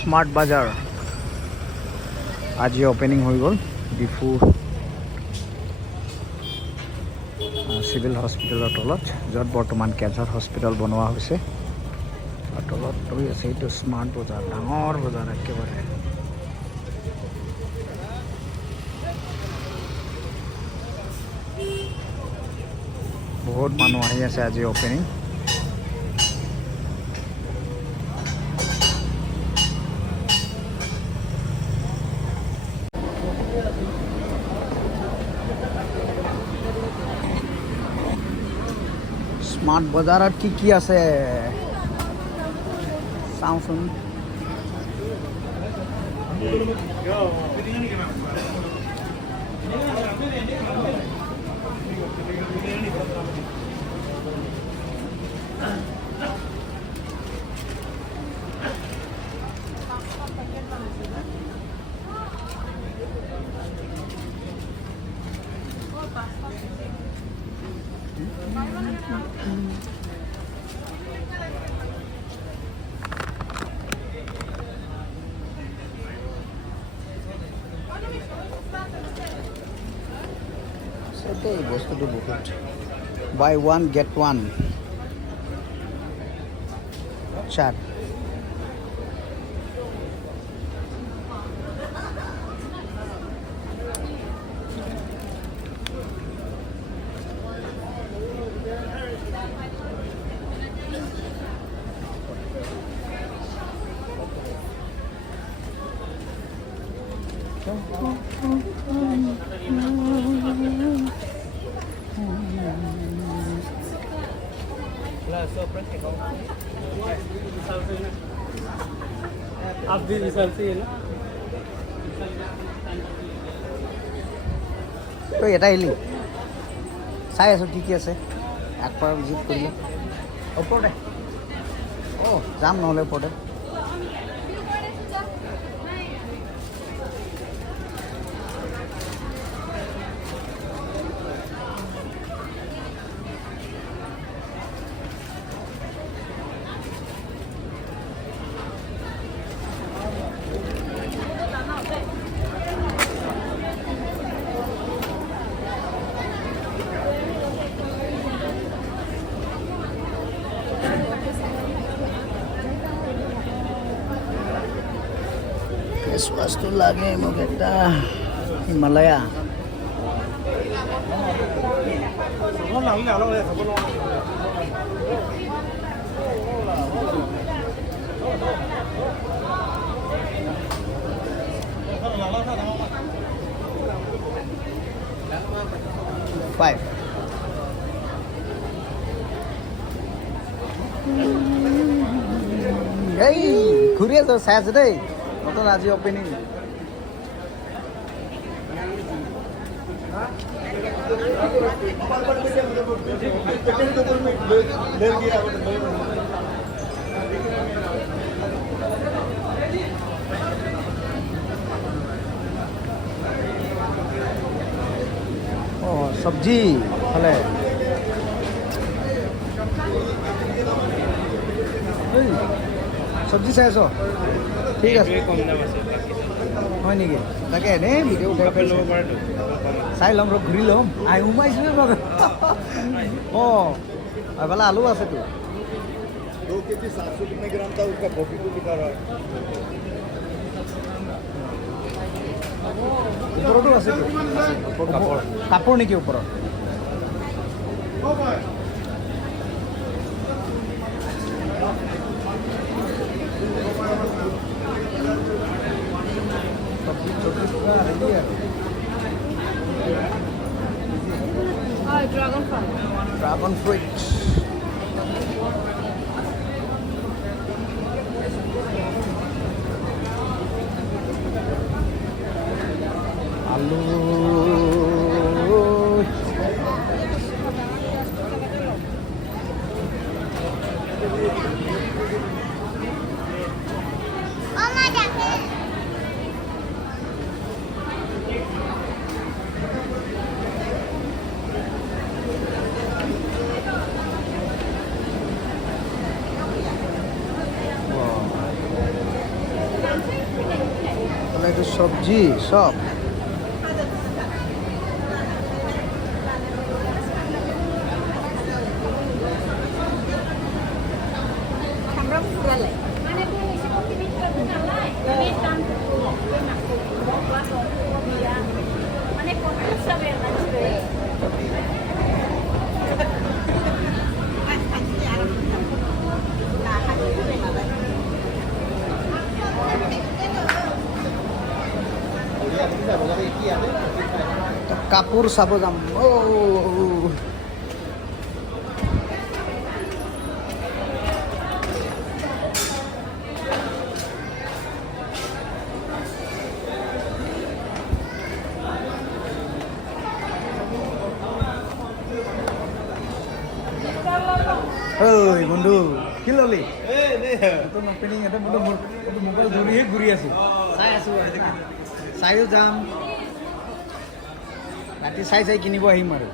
Smart বাজাৰ আজি opening হৈ গ'ল ডিফু চিভিল হস্পিটেলৰ তলত, য'ত বৰ্তমান কেঞ্চাৰ হস্পিটেল বনোৱা হৈছে। আৰু তলত হৈ আছে এইটো স্মাৰ্ট বজাৰ, ডাঙৰ বজাৰ একেবাৰে। বহুত মানুহ আহি আছে আজি অপেনিং। স্মাৰ্ট বজাৰত কি কি আছে চাওঁচোন। এই বস্তুটো বহুত, বাই ওৱান গেট ওৱান চাট। आप भी विशाल से है ना? তো এটা এলি চাই আছোঁ কি কি আছে, একবাৰ ভিজিট কৰিলোঁ। ওপৰতে যাম নহ'লে ওপৰতে। বস্তু লাগে মোক একটা হিমালয়া। Five. এই ঘূৰি আছো, চাই আছো দেই, নতুন আজি অপেনিং। চব্জি ফালে চব্জি চাই আছ? ঠিক আছে, হয় নেকি? তাকে এনেই ভিডিঅ' উঠাই চাই ল'ম, ঘূৰি ল'ম। সোমাইছোৱে মই। এইফালে আলু আছেতো। 2 kg 700 कितने ग्राम था उसका कॉपी को दिखा रहा है। ওপৰতো আছেতো কাপোৰ নেকি ওপৰত? Dragon fruit. Alu. চব্জি সব কাপোৰ চাব যাম ঐ বন্ধু কি ললি নপিনিং এটা মোবাইল ধৰিহে ঘূৰি আছো চাই আছো চাইও যাম ৰাতি চাই কিনিব আহিম আৰু